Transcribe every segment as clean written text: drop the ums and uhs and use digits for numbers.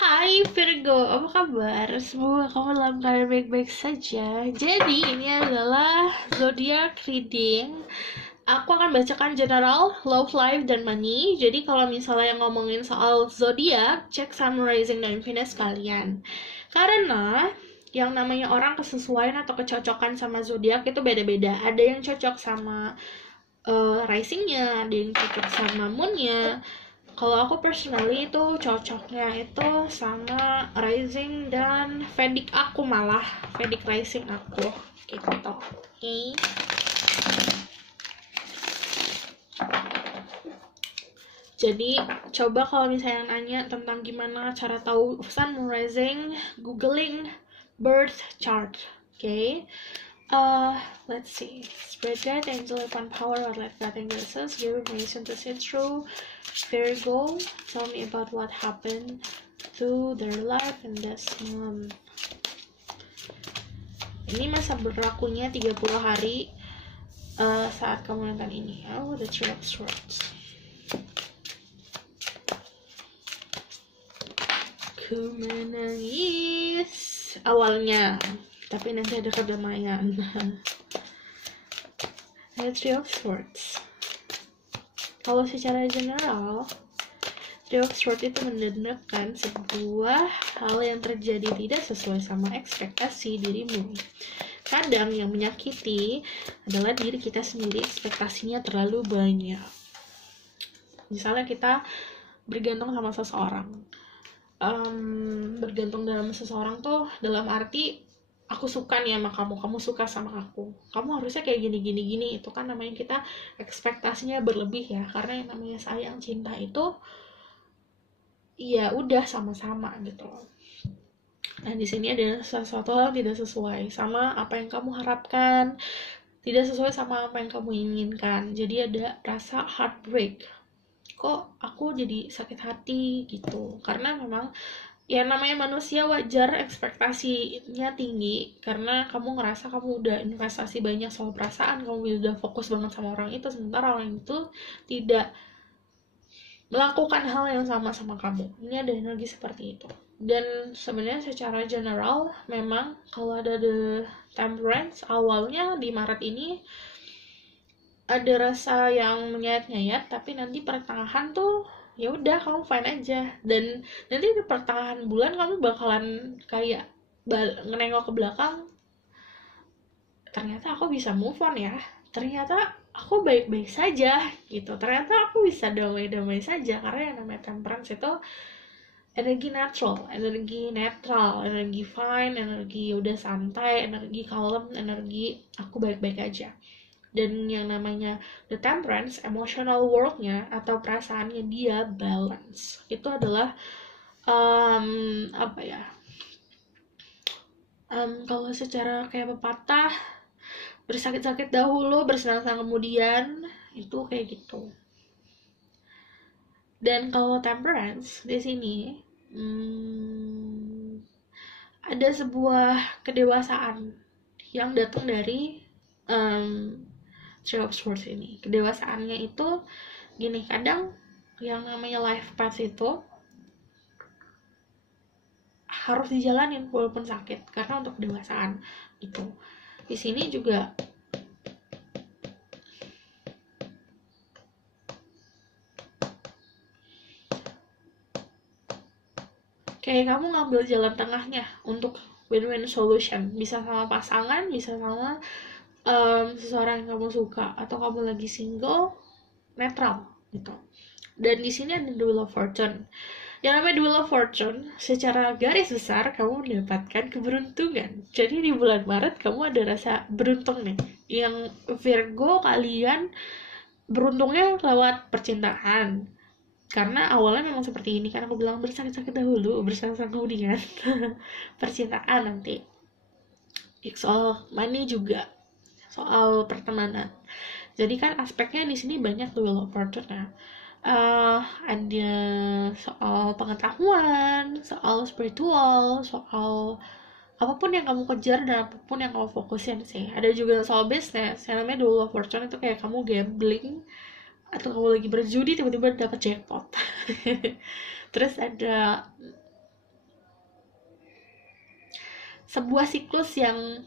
Hai Virgo, apa kabar? Semoga kamu dalam keadaan baik-baik saja. Jadi ini adalah zodiac reading. Aku akan bacakan general, love life, dan money. Jadi kalau misalnya yang ngomongin soal zodiak, cek sun, rising, dan Venus kalian. Karena yang namanya orang kesesuaian atau kecocokan sama zodiak itu beda-beda. Ada yang cocok sama risingnya, ada yang cocok sama moonnya. Kalau aku personally itu cocoknya itu sama rising dan Vedic aku, malah Vedic rising aku gitu. Oke. Jadi coba kalau misalnya nanya tentang gimana cara tahu sun, moon, rising, googling birth chart. Okay. Let's see. Spread guide, angel, upon power, what let God angel says, give information to see through. Virgo, tell me about what happened to their life in this month. Ini masa berlakunya 30 hari saat kamu nonton ini. Oh, the Three of Swords. Ku menangis awalnya, tapi nanti ada kedamaian. The Three of Swords. Kalau secara general, Three of Swords itu menandakan sebuah hal yang terjadi tidak sesuai sama ekspektasi dirimu. Kadang yang menyakiti adalah diri kita sendiri, ekspektasinya terlalu banyak. Misalnya kita bergantung sama seseorang. Bergantung dalam seseorang tuh dalam arti aku suka nih sama kamu, kamu suka sama aku, kamu harusnya kayak gini, itu kan namanya kita ekspektasinya berlebih ya, karena yang namanya sayang cinta itu ya udah sama-sama gitu loh. Nah di sini ada sesuatu hal tidak sesuai sama apa yang kamu harapkan, tidak sesuai sama apa yang kamu inginkan, jadi ada rasa heartbreak. Kok aku jadi sakit hati gitu, karena memang ya namanya manusia wajar ekspektasinya tinggi, karena kamu ngerasa kamu udah investasi banyak soal perasaan, kamu udah fokus banget sama orang itu, sementara orang itu tidak melakukan hal yang sama kamu. Ini ada energi seperti itu. Dan sebenarnya secara general memang kalau ada the Temperance awalnya di Maret ini ada rasa yang menyayat-nyayat, tapi nanti pertengahan tuh ya udah kamu fine aja, dan nanti di pertengahan bulan kamu bakalan kayak nengok ke belakang, ternyata aku bisa move on ya, ternyata aku baik-baik saja gitu, ternyata aku bisa damai-damai saja, karena yang namanya Temperance itu energi netral, energi fine, energi udah santai, energi kalem, energi aku baik-baik aja. Dan yang namanya the Temperance, emotional world-nya atau perasaannya dia balance. Itu adalah kalau secara kayak pepatah, bersakit-sakit dahulu, bersenang-senang kemudian, itu kayak gitu. Dan kalau Temperance di sini ada sebuah kedewasaan yang datang dari Three of Swords ini. Kedewasaannya itu gini, kadang yang namanya life path itu harus dijalanin walaupun sakit, karena untuk kedewasaan gitu. Di sini juga kayak kamu ngambil jalan tengahnya untuk win-win solution, bisa sama pasangan, bisa sama seseorang yang kamu suka, atau kamu lagi single, netral gitu. Dan di sini ada the Wheel of Fortune. Yang namanya the Wheel of Fortune, secara garis besar kamu mendapatkan keberuntungan. Jadi di bulan Maret kamu ada rasa beruntung nih. Yang Virgo kalian beruntungnya lewat percintaan. Karena awalnya memang seperti ini, kan aku bilang bersakit-sakit dahulu, bersenang-senang kemudian. Percintaan nanti. Soal money juga, soal pertemanan. Jadi kan aspeknya di sini banyak the Wheel of Fortune ya. Ada soal pengetahuan, soal spiritual, soal apapun yang kamu kejar dan apapun yang kamu fokusin sih. Ada juga soal bisnis, yang namanya the Wheel of Fortune itu kayak kamu gambling atau kamu lagi berjudi tiba-tiba dapat jackpot. Terus ada sebuah siklus yang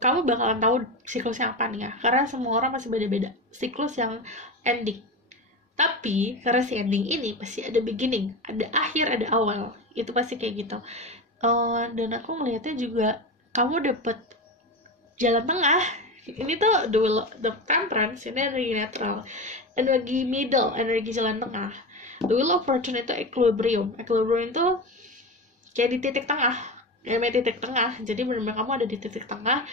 kamu bakalan tahu siklusnya apa nih ya, karena semua orang pasti beda-beda siklus yang ending. Tapi karena si ending ini pasti ada beginning, ada akhir, ada awal, itu pasti kayak gitu. Dan aku ngelihatnya juga kamu dapet jalan tengah. Ini tuh the temperance, ini energi netral, energi middle, energi jalan tengah. The wheel of fortune itu equilibrium itu kayak di titik tengah, kayak titik tengah. Jadi benar-benar kamu ada di titik tengah,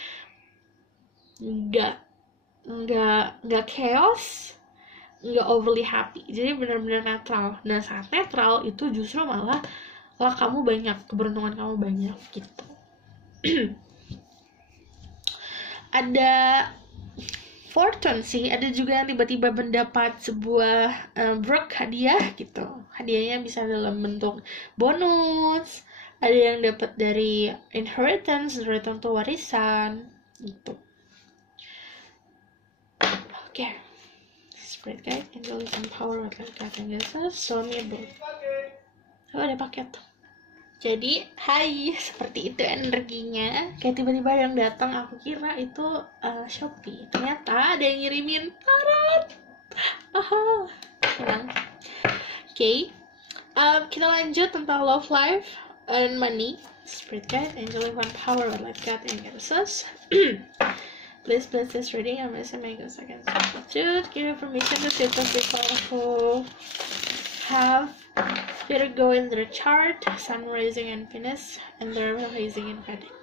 nggak chaos, nggak overly happy, jadi benar-benar netral. Nah saat netral itu justru malah kamu banyak, keberuntungan kamu banyak gitu. Ada fortune sih, ada juga yang tiba-tiba mendapat sebuah work hadiah gitu. Hadiahnya bisa dalam bentuk bonus, ada yang dapat dari inheritance atau warisan gitu. Oke. Spirit guide, angels, and power of God and Jesus, show me about. Oh, ada paket. Jadi, hai, seperti itu energinya. Kayak tiba-tiba yang datang, aku kira itu Shopee. Ternyata ada yang ngirimin tarot. Senang. Oke. Kita lanjut tentang love life and money. Spirit guide, angel, and power of God and Jesus. Please bless this reading and bless and make a second substitute. Give permission to sit with people who have Virgo in their chart, Sun rising in Venus, and their rising in Wedding.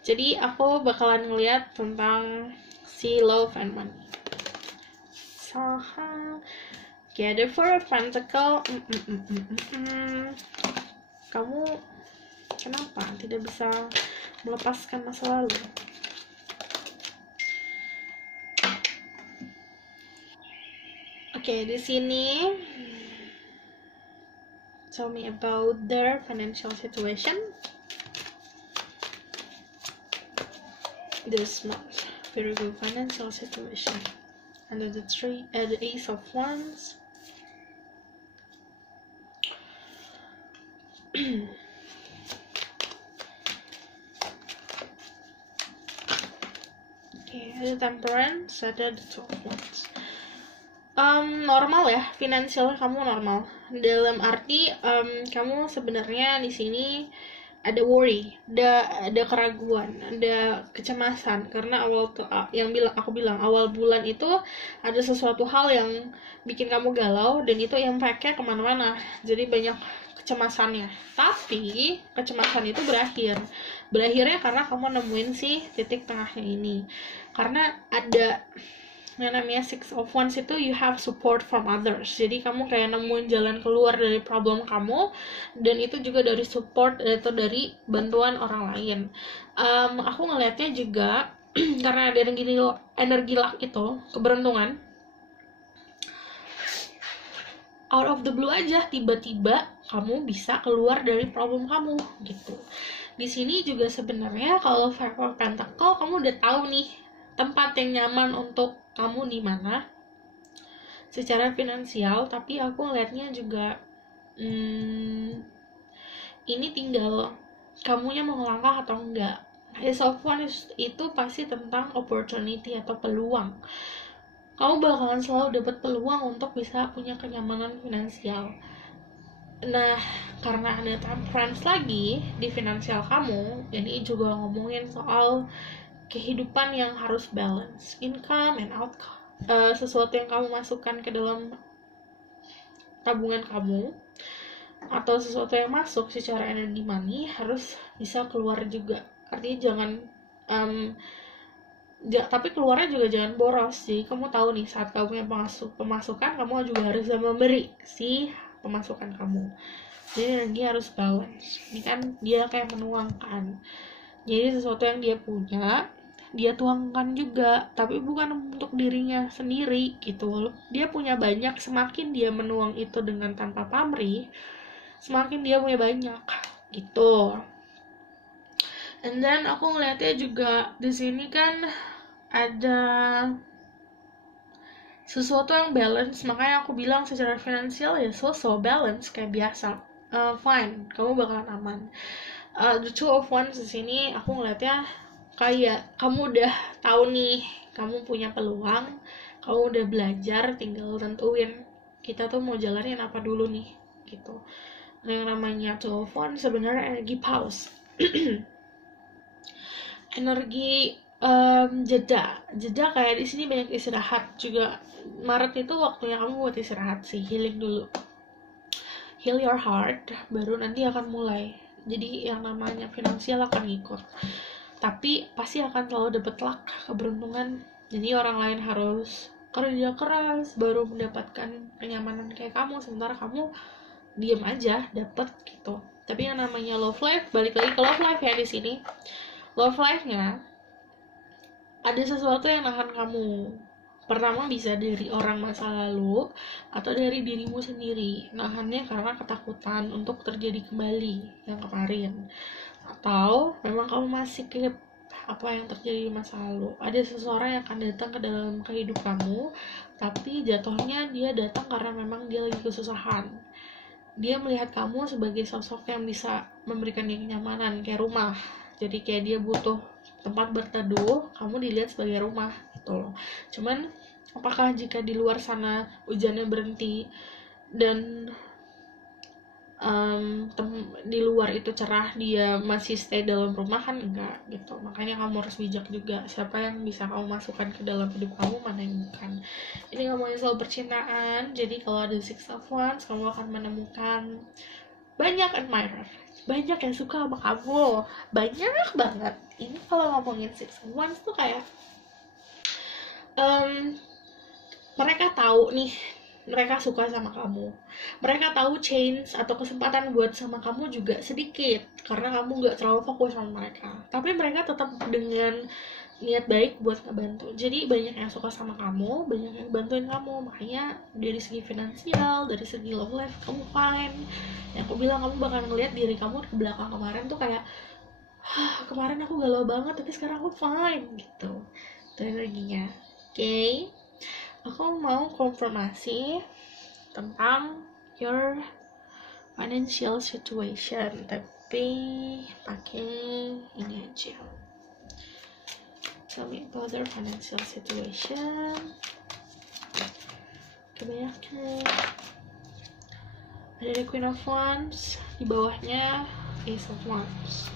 Jadi aku bakalan ngeliat tentang si love and money. Okay, the Four of Pentacles. Kamu kenapa tidak bisa melepaskan masa lalu? Oke, di sini tell me about their financial situation this month. Very good financial situation. Under the Ace of Wands. Okay, ada Temperance, ada the Two of Wands. Normal ya, finansial kamu normal. Dalam arti kamu sebenarnya di sini ada worry, ada keraguan, ada kecemasan karena aku bilang awal bulan itu ada sesuatu hal yang bikin kamu galau dan itu impact-nya kemana-mana. Jadi banyak kecemasannya. Tapi kecemasan itu berakhirnya karena kamu nemuin si titik tengahnya ini. Karena ada yang namanya Six of Wands itu you have support from others. Jadi kamu kayak nemuin jalan keluar dari problem kamu, dan itu juga dari support atau dari bantuan orang lain. Aku ngelihatnya juga karena ada energi luck itu, keberuntungan. Out of the blue aja tiba-tiba kamu bisa keluar dari problem kamu gitu. Di sini juga sebenarnya kalau Five of Pentacles kamu udah tahu nih tempat yang nyaman untuk kamu di mana secara finansial, tapi aku ngeliatnya juga ini tinggal kamunya mau ngelangkah atau enggak. Ace of Wands itu pasti tentang opportunity atau peluang. Kamu bakalan selalu dapat peluang untuk bisa punya kenyamanan finansial. Nah, karena ada Temperance lagi di finansial kamu, ini juga ngomongin soal kehidupan yang harus balance, income and outcome. Sesuatu yang kamu masukkan ke dalam tabungan kamu atau sesuatu yang masuk secara energi money harus bisa keluar juga. Artinya jangan tapi keluarnya juga jangan boros. Jadi kamu tahu nih saat kamu yang pemasukan, kamu juga harus memberi si pemasukan kamu. Jadi energi harus balance. Ini kan dia kayak menuangkan. Jadi sesuatu yang dia punya dia tuangkan juga, tapi bukan untuk dirinya sendiri gitu. Dia punya banyak, semakin dia menuang itu dengan tanpa pamrih, semakin dia punya banyak gitu. And then aku ngeliatnya juga di sini kan ada sesuatu yang balance, makanya aku bilang secara finansial ya so balance kayak biasa. Fine, kamu bakalan aman. The Two of Wands di sini aku ngeliatnya kayak kamu udah tahu nih, kamu punya peluang, kamu udah belajar, tinggal tentuin kita tuh mau jalanin apa dulu nih gitu. Yang namanya Two of Wands sebenarnya energi pause. Energi jeda kayak di sini banyak istirahat juga. Maret itu waktunya kamu buat istirahat sih, healing dulu, heal your heart, baru nanti akan mulai. Jadi yang namanya finansial akan ngikut, tapi pasti akan selalu dapet luck, keberuntungan. Jadi orang lain harus kerja keras baru mendapatkan kenyamanan kayak kamu, sementara kamu diem aja dapet gitu. Tapi yang namanya love life, balik lagi ke love life ya di sini. Love life-nya ada sesuatu yang akan kamu. Pertama bisa dari orang masa lalu atau dari dirimu sendiri. Nahannya karena ketakutan untuk terjadi kembali yang kemarin. Atau memang kamu masih keep apa yang terjadi di masa lalu. Ada seseorang yang akan datang ke dalam kehidupan kamu, tapi jatuhnya dia datang karena memang dia lagi kesusahan. Dia melihat kamu sebagai sosok yang bisa memberikan dia kenyamanan, kayak rumah. Jadi kayak dia butuh tempat berteduh, kamu dilihat sebagai rumah gitu loh. Cuman apakah jika di luar sana hujannya berhenti dan di luar itu cerah, dia masih stay dalam rumah? Kan enggak gitu. Makanya kamu harus bijak juga, siapa yang bisa kamu masukkan ke dalam hidup kamu, mana yang bukan. Ini ngomongin soal percintaan. Jadi kalau ada Six of Wands, kamu akan menemukan banyak admirer, banyak yang suka sama kamu, banyak banget. Ini kalau ngomongin Six of Wands tuh kayak mereka tahu nih, mereka suka sama kamu, mereka tahu chance atau kesempatan buat sama kamu juga sedikit karena kamu gak terlalu fokus sama mereka, tapi mereka tetap dengan niat baik buat ngebantu. Jadi banyak yang suka sama kamu, banyak yang bantuin kamu. Makanya dari segi finansial, dari segi love life kamu fine. Yang aku bilang, kamu bakal ngeliat diri kamu ke belakang kemarin tuh kayak, kemarin aku galau banget tapi sekarang aku fine gitu. Itu energinya. Oke, aku mau konfirmasi tentang your financial situation, tapi pakai ini aja. Tell me about their financial situation. Kebanyakan ada the Queen of Wands, di bawahnya Ace of Wands.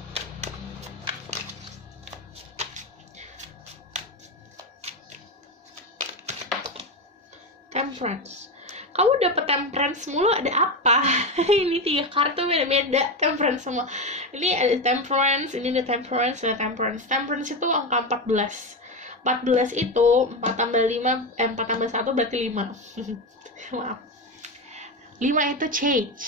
Temperance. Kamu dapet Temperance mulu, ada apa? Ini 3 kartu beda-beda Temperance semua. Ini ada Temperance, ini ada Temperance, ada Temperance. Temperance itu angka 14. 14 itu 4 tambah 5, 4 tambah 1 berarti 5. Maaf. 5 itu change.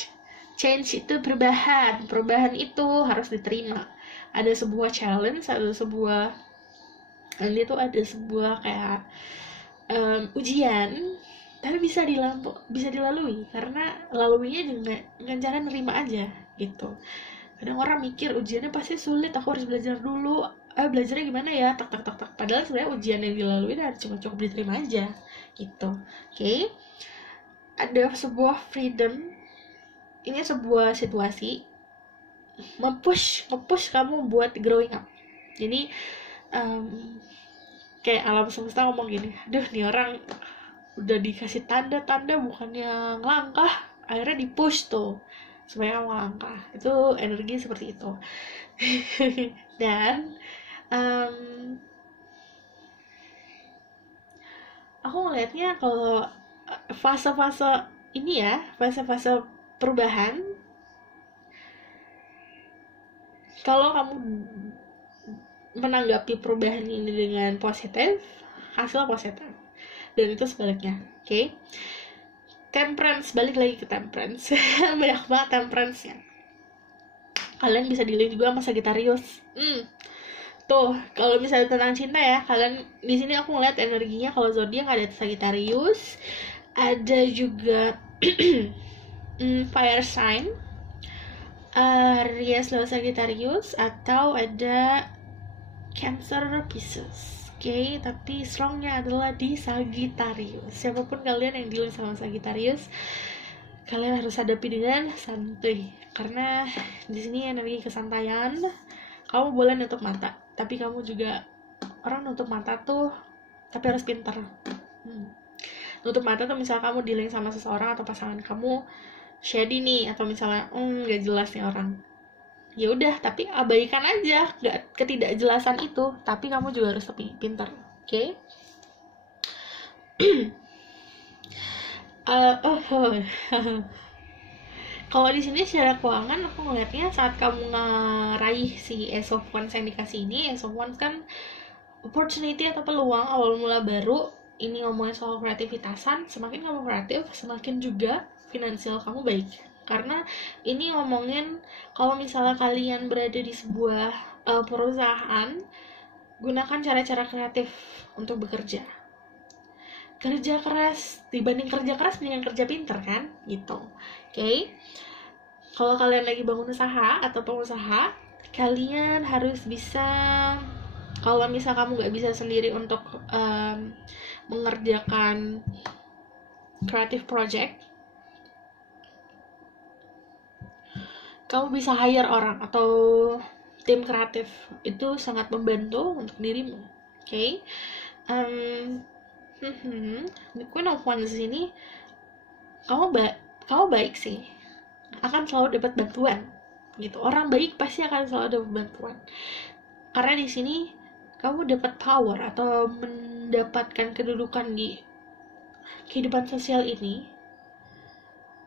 Change itu perubahan. Perubahan itu harus diterima. Ada sebuah challenge, ada sebuah, ini tuh ada sebuah kayak ujian, tapi bisa dilalui karena laluinya dengan cara nerima aja gitu. Kadang orang mikir ujiannya pasti sulit, aku harus belajar dulu, belajarnya gimana ya, tak. Padahal sebenarnya ujian yang dilalui cuma cukup diterima aja gitu. Oke. Ada sebuah freedom, ini sebuah situasi nge-push kamu buat growing up. Jadi kayak alam semesta ngomong gini, aduh nih orang udah dikasih tanda-tanda bukannya ngelangkah, akhirnya di-push tuh supaya kamu langkah. Itu energi seperti itu. Dan aku ngelihatnya kalau fase-fase ini ya, fase-fase perubahan, kalau kamu menanggapi perubahan ini dengan positif, hasil positif. Dan itu sebaliknya. Oke. Temperance, balik lagi ke Temperance. Banyak banget Temperance-nya. Kalian bisa dilihat juga sama Sagittarius. Tuh, kalau misalnya tentang cinta ya, kalian di sini aku ngeliat energinya kalau zodiak ada Sagittarius, ada juga fire sign, Aries, Leo, Sagittarius, atau ada Cancer, Pisces. Oke, tapi strongnya adalah di Sagittarius. Siapapun kalian yang dealing sama Sagittarius, kalian harus hadapi dengan santuy, karena di sini energi kesantaian. Kamu boleh nutup mata, tapi kamu juga, orang nutup mata tuh tapi harus pintar. Nutup mata tuh misalnya kamu dealing sama seseorang atau pasangan kamu shady nih, atau misalnya gak jelas nih orang, ya udah, tapi abaikan aja gak ketidakjelasan itu, tapi kamu juga harus lebih pintar. Oke? Kalau di sini secara keuangan aku ngelihatnya saat kamu ngeraih si Ace of Wands yang dikasih ini, Ace of Wands kan opportunity atau peluang awal mula baru. Ini ngomongin soal kreativitasan, semakin kamu kreatif, semakin juga finansial kamu baik. Karena ini ngomongin kalau misalnya kalian berada di sebuah perusahaan, gunakan cara-cara kreatif untuk bekerja. Kerja keras, dibanding kerja keras dengan kerja pintar kan, gitu. Oke? Kalau kalian lagi bangun usaha atau pengusaha, kalian harus bisa, kalau misal kamu gak bisa sendiri untuk mengerjakan creative project, kamu bisa hire orang atau tim kreatif. Itu sangat membantu untuk dirimu. Oke? The Queen of Wands ini, kamu baik sih, akan selalu dapat bantuan gitu. Orang baik pasti akan selalu dapat bantuan, karena di sini kamu dapat power atau mendapatkan kedudukan di kehidupan sosial ini,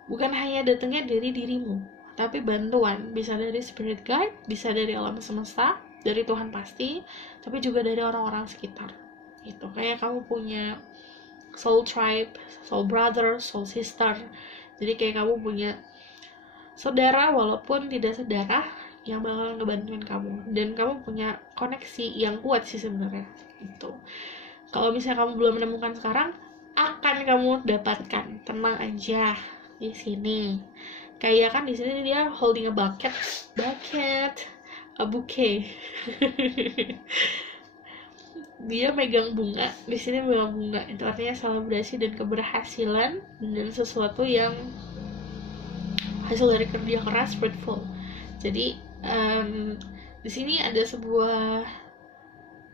bukan hanya datangnya dari dirimu, tapi bantuan bisa dari spirit guide, bisa dari alam semesta, dari Tuhan pasti, tapi juga dari orang-orang sekitar gitu. Kayak kamu punya soul tribe, soul brother, soul sister. Jadi kayak kamu punya saudara walaupun tidak sedarah yang bakal ngebantuin kamu, dan kamu punya koneksi yang kuat sih sebenarnya itu. Kalau misalnya kamu belum menemukan sekarang, akan kamu dapatkan, tenang aja di sini. Kayak kan di sini dia holding a bucket, a bouquet. Dia megang bunga, di sini megang bunga, itu artinya selebrasi dan keberhasilan dan sesuatu yang hasil dari kerja keras, fruitful. Jadi di sini ada sebuah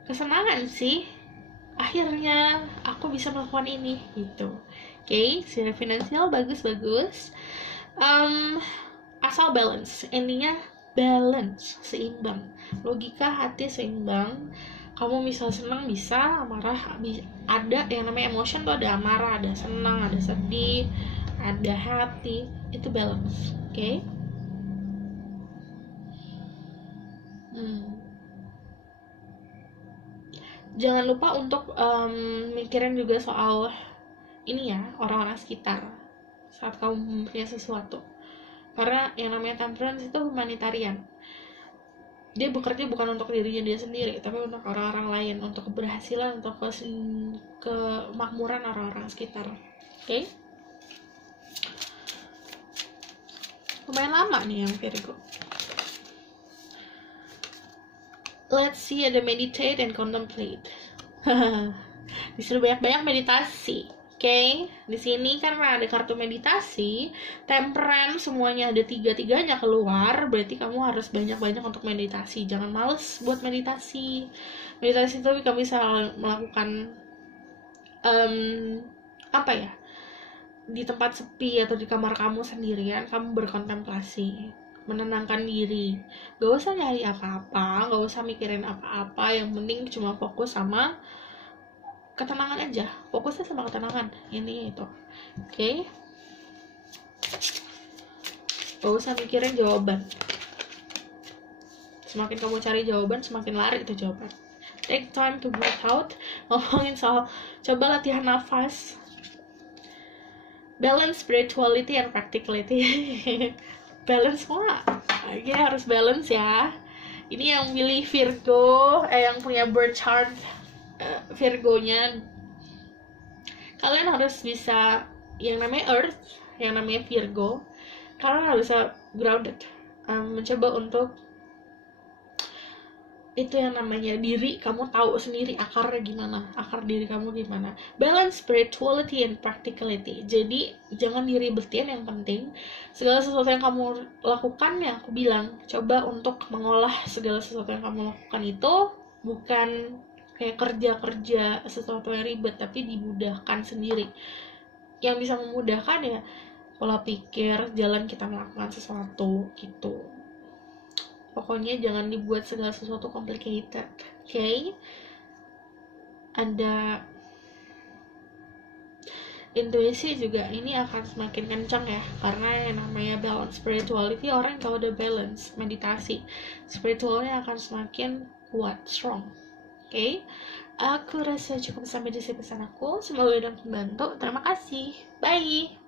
kesenangan sih, akhirnya aku bisa melakukan ini gitu. Oke, secara finansial bagus. Asal balance, intinya balance, seimbang, logika hati seimbang. Kamu misal senang bisa, marah ada, yang namanya emotion tuh ada amarah, ada senang, ada sedih, ada happy, itu balance. Oke? Jangan lupa untuk mikirin juga soal ini ya, orang-orang sekitar saat kamu mempunyai sesuatu, karena yang namanya temperance itu humanitarian. Dia bekerja bukan untuk dirinya dia sendiri, tapi untuk orang-orang lain, untuk keberhasilan, untuk kemakmuran orang-orang sekitar. Oke? Lumayan lama nih yang Virgo. Let's see, ada meditate and contemplate. Disuruh banyak-banyak meditasi. Oke, di sini karena ada kartu meditasi, temperance, semuanya ada tiga-tiganya keluar, berarti kamu harus banyak-banyak untuk meditasi. Jangan males buat meditasi. Meditasi itu kamu bisa melakukan di tempat sepi atau di kamar kamu sendirian, kamu berkontemplasi, menenangkan diri. Gak usah nyari apa-apa, gak usah mikirin apa-apa, yang penting cuma fokus sama ketenangan aja, fokusnya sama ketenangan, ini itu. Oke? Gak usah mikirin jawaban. Semakin kamu cari jawaban, semakin lari itu jawaban. Take time to breathe out. Ngomongin soal, coba latihan nafas. Balance spirituality and practicality. Balance semua. Oke, harus balance ya. Ini yang pilih Virgo, yang punya birth chart Virgo-nya, kalian harus bisa, yang namanya Earth, yang namanya Virgo, kalian harus bisa grounded, mencoba untuk itu yang namanya diri. Kamu tahu sendiri akarnya gimana, akar diri kamu gimana. Balance spirituality and practicality. Jadi jangan diribetin, yang penting segala sesuatu yang kamu lakukan, yang aku bilang, coba untuk mengolah segala sesuatu yang kamu lakukan itu bukan kayak kerja sesuatu yang ribet, tapi dimudahkan sendiri. Yang bisa memudahkan ya pola pikir, jalan kita melakukan sesuatu gitu. Pokoknya jangan dibuat segala sesuatu complicated, okay? Ada intuisi juga, ini akan semakin kencang ya, karena yang namanya balance spirituality, orang kalau udah balance meditasi, spiritualnya akan semakin kuat, strong. Okay? Aku rasa cukup sampai di sini pesan aku. Semoga membantu. Terima kasih. Bye.